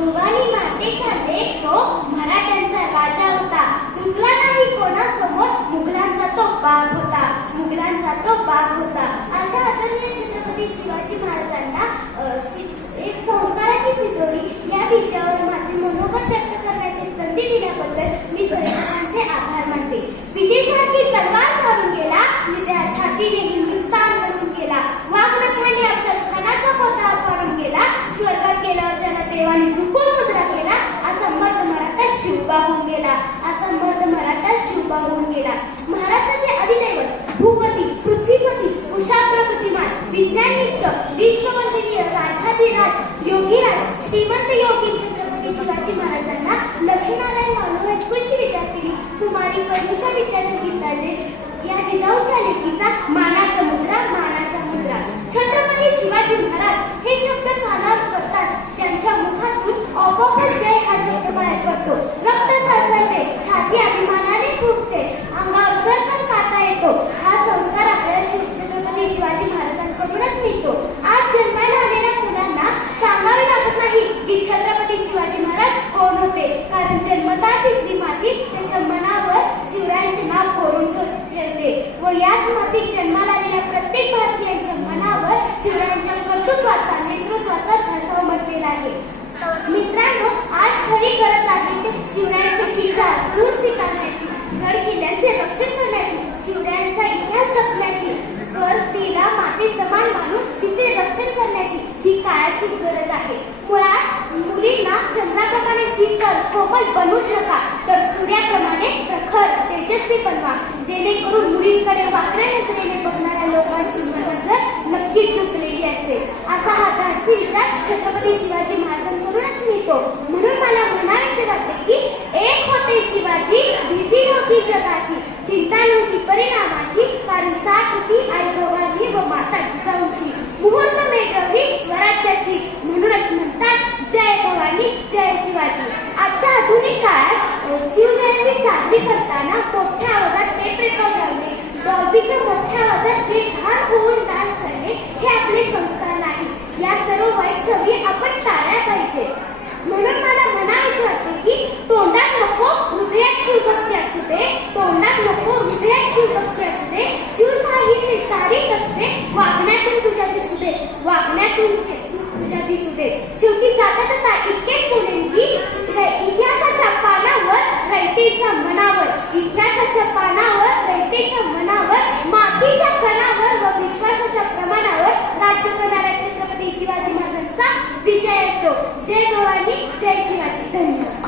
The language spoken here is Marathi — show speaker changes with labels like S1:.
S1: भवानी मातेचा लेख तो मराठ्यांचा राजा मराठा शिवबा गेला महाराष्ट्राचे अधिदैवत भूपती पृथ्वीपती कुशाग्र बुद्धिमान विज्ञाननिष्ठ विश्ववंदनीय राजाधिराज योगीराज श्रीमंत योगी छत्रपती शिवाजी महाराजांना लक्ष्मीनारायण मानव हायस्कूलची विद्यार्थिनी कुमारी करुषा विद्याधर गीताचे या जिजाऊच्या लेखीचा मानाचा मुद्रा मानाचा मुद्रा. छत्रपती शिवाजी महाराज हे शब्द कानावर पडताच ज्यांच्या मुखातून आपोआप जय शिवरायांचे विचार दूर स्वीकारण्याची गड किल्ल्यांचे रक्षण करण्याची शिवरायांचा इतिहास जपण्याची स्वर स्त्रीला माते समान मानून तिचे रक्षण करण्याची ही काळाची गरज आहे. मुळात मुलींना चंद्राप्रमाणे शीतल कोमल बनूच नका तर सूर्याप्रमाणे प्रखर तेजस्वी बनवा. जेणेकरून मुलींकडे वाकड्या नजरेने बघणाऱ्या लोकांची नजर नक्कीच झुकलेली असते असा हा धाडसी विचार छत्रपती शिवाजी महाराजांकडूनच मिळतो. परिणामाची साथ होती आई दोघांनी व माता जिजाऊची मुहूर्त मेटवली स्वराज्याची. म्हणूनच म्हणतात जय भवानी जय शिवाजी. आजच्या आधुनिक काळात शिवजयंती साजरी करताना मोठ्या आवाजात टेप रेकॉर्ड लावणे डॉल्बीच्या मोठ्या आवाजात बेधार होऊन डान्स करणे हे आपले संस्कार नाही. या सर्व वाईट सवयी आपण टाळल्या पाहिजे म्हणून पानावर मनावर मातीच्या कणावर व विश्वासाच्या प्रमाणावर राज्य करणाऱ्या छत्रपती शिवाजी महाराजांचा विजय असतो जय भवानी जय शिवाजी.